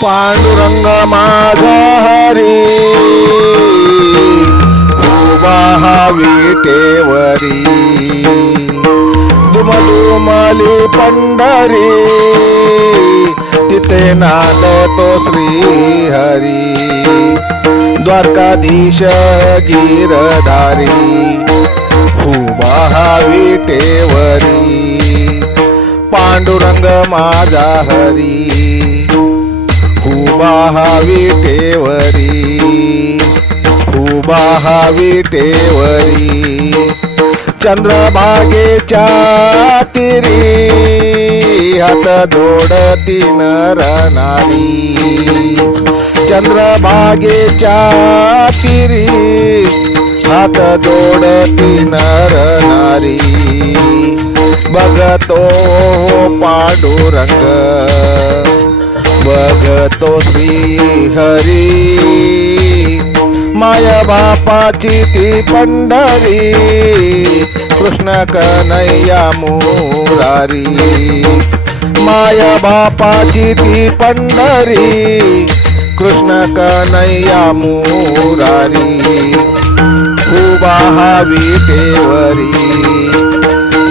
पांडुरंग माझा हरी उभा हा विटेवरी दुमदुमली पंढरी तिथे नांदतो श्री हरी द्वारकाधीश गिरधारी उभा हा पांडुरंग माझा हरी उबाहावी हा उबाहावी उभा चंद्रभागेच्या तिरी. हात जोडती नरनारी चंद्रभागेच्या तिरी. हात जोडती नर बघतो पांडुरंग. बघतो श्री हरी माया बापाची ती पंढरी। कृष्ण कन्हैया मुरारी। माय बापाची ती पंढरी। कृष्ण कन्हैया मुरारी। उभा हा विटेवरी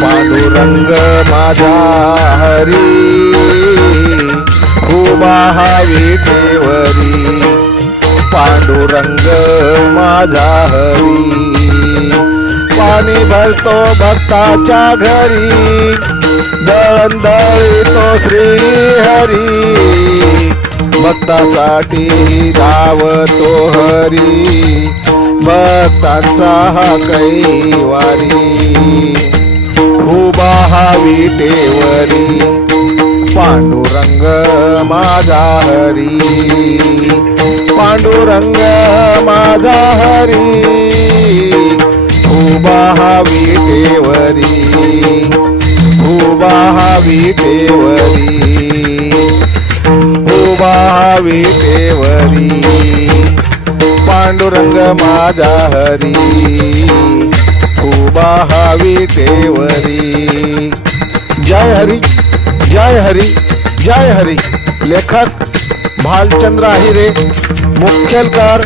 पांडुरंग माझा हरी। पाहावी देवरी. पांडुरंग माझा हरी. पाणी भरतो भक्ताच्या घरी. दळण श्री हरी भक्तासाठी धावतो हरी. भक्तांचा हा कैवारी उभा हा विटेवरी पांडुरंग माझा हरी. पांडुरंग माझा हरी. उभा हवी विटेवरी उभा हवी विटेवरी उभा हवी विटेवरी पांडुरंग माझा हरी. उभा हवी विटेवरी जय हरी जय हरी. जय हरी. लेखक भालचंद्र आहिरे मुख्यलकार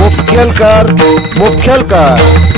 मुख्यलकार मुख्यलकार.